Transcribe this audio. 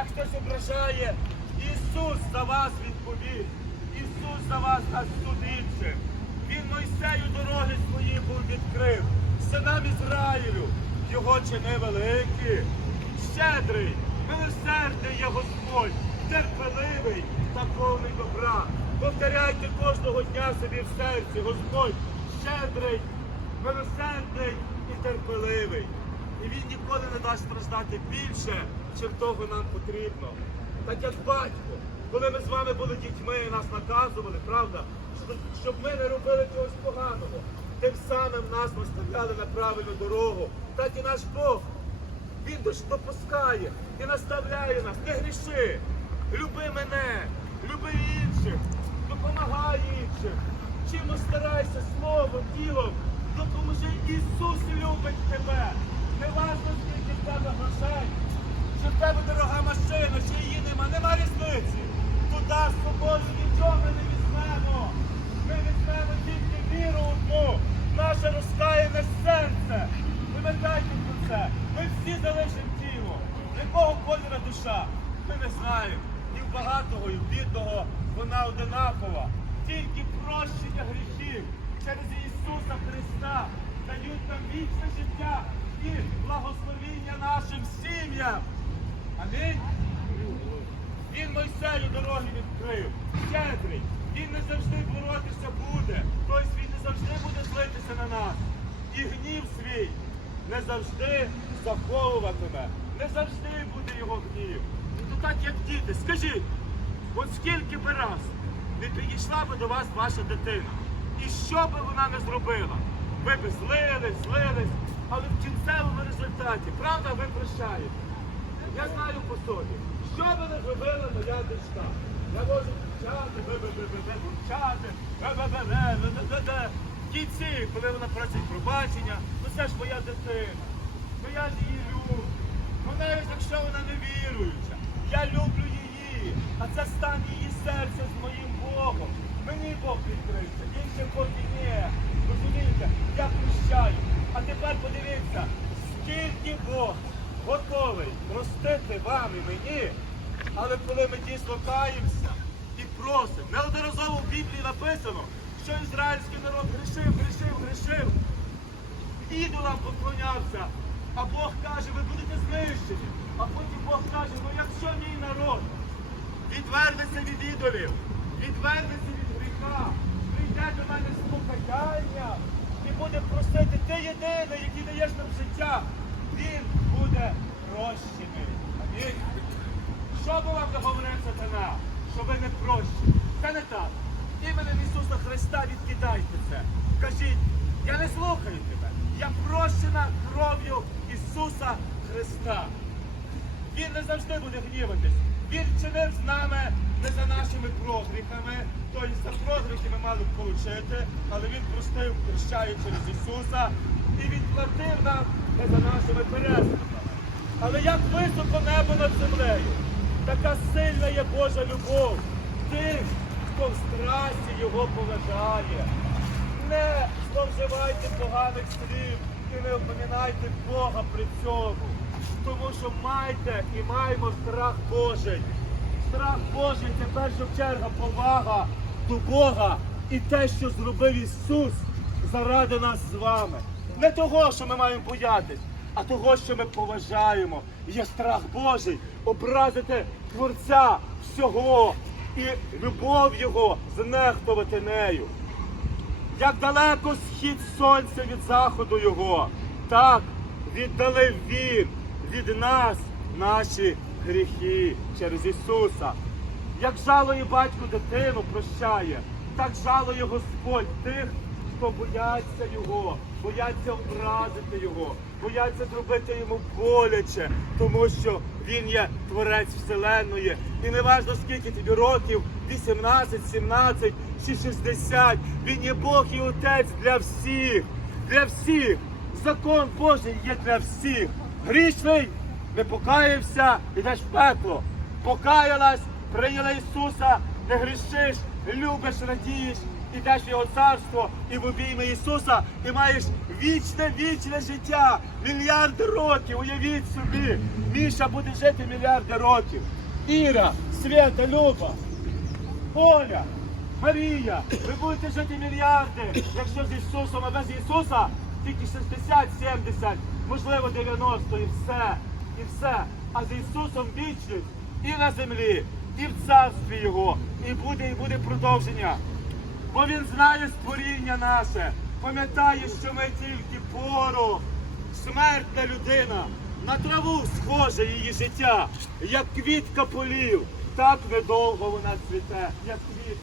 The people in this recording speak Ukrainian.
Як хтось ображає, Ісус за вас відповів. Ісус за вас дасть суд іншим. Він Мойсею дороги свої був відкрив. Синам Ізраїлю його чини великі. Щедрий, милосердний є Господь, терпеливий та повний добра. Повторяйте кожного дня собі в серці, Господь, щедрий, милосердний і терпеливий. І він ніколи не дасть страждати більше, чим того нам потрібно. Так як батько, коли ми з вами були дітьми, нас наказували, правда, щоб- ми не робили чогось поганого. Тим самим нас наставляли на правильну дорогу. Так і наш Бог. Він допускає і наставляє нас. Не гріши. Люби мене, люби інших, допомагай іншим. Чимось старайся словом, ділом. Допоможи Ісус любить тебе. Не важно, скільки в тебе грошей. Чи в тебе дорога машина, чи її нема, нема різниці. Туди з собою нічого ми не візьмемо. Ми візьмемо тільки віру одну, наше розкаяне серце. Пам'ятайте про це. Ми всі залишимо тіло. Якого кольору душа? Ми не знаємо. І в багатого, і в бідного вона одинакова. Тільки прощення гріхів через Ісуса Христа дають нам вічне життя і благословіння нашим сім'ям. Амінь. Він Мойсею дороги відкрив. Щедрий. Він не завжди боротися буде. Тобто він не завжди буде злитися на нас. І гнів свій не завжди заховуватиме. Не завжди буде його гнів. Ну так як діти, скажіть, от скільки би раз не підійшла би до вас ваша дитина, і що би вона не зробила? Ви би злились, злились, але в кінцевому результаті, правда, ви прощаєте. Я знаю по собі, що би не зробила моя дочка. Я можу бурчати, бе-бе-бе-бе, бе-бе-бе-бе. В кінці, коли вона просить пробачення, це ж моя дитина. Ну я ж її люблю. Ну навіть якщо вона не віруюча, я люблю її. А це стан її серця з моїм Богом. Мені Бог відкрився, іншим поки ні. Розумієте, я прощаю. А тепер подивіться, скільки Бог готовий простити вам і мені, але коли ми дійсно каємося і просимо, неодноразово в Біблії написано, що ізраїльський народ грішив, грішив, грішив, ідолам поклонявся, а Бог каже, ви будете знищені. А потім Бог каже, ну якщо мій народ відвернеться від ідолів, відвернеться від гріха, прийде до мене з покаянням і буде просити, ти єдиний, який даєш нам життя, він буде прощений. Амінь. Що вам не сатана, що ви не прощені? Це не так. Іменем Ісуса Христа відкидайте це. Кажіть, я не слухаю тебе. Я прощена кров'ю Ісуса Христа. Він не завжди буде гніватись. Він чинив з нами не за нашими прогріхами, тобто за прогріхи ми мали б получити, але він простив, прощає через Ісуса і відплатив нам не за нашими переступами. Але як високо небо над землею, така сильна є Божа любов тих, хто в страсті його поважає. Не зловживайте поганих слів і не опомінайте Бога при цьому. Тому що майте і маємо страх Божий. Страх Божий це перша черга повага до Бога і те, що зробив Ісус заради нас з вами. Не того, що ми маємо боятись, а того, що ми поважаємо. Є страх Божий образити Творця всього і любов Його знехтувати нею. Як далеко схід сонця від заходу його, так віддалив він від нас наші гріхи через Ісуса. Як жалує батько дитину, прощає, так жалує Господь тих, хто бояться Його, бояться образити Його, бояться зробити йому боляче, тому що Він є творець Вселенної. І не важно, скільки тобі років, 18, 17 чи 60, Він є Бог і Отець для всіх, для всіх. Закон Божий є для всіх. Грішний не покаявся, йдеш в пекло. Покаялась, прийняла Ісуса, не грішиш, любиш, радієш, ідеш в його царство і в обійми Ісуса ти маєш вічне, вічне життя, мільярди років. Уявіть собі, Міша буде жити мільярди років. Іра, Свята, Люба, Оля, Марія, ви будете жити мільярди, якщо з Ісусом, а без Ісуса тільки 60, 70, можливо 90 і все, і все. А з Ісусом вічність і на землі, і в царстві Його, і буде, і буде продовження. Бо Він знає створіння наше, пам'ятає, що ми тільки порох, смертна людина. На траву схоже її життя, як квітка полів, так недовго вона цвіте, як квітка.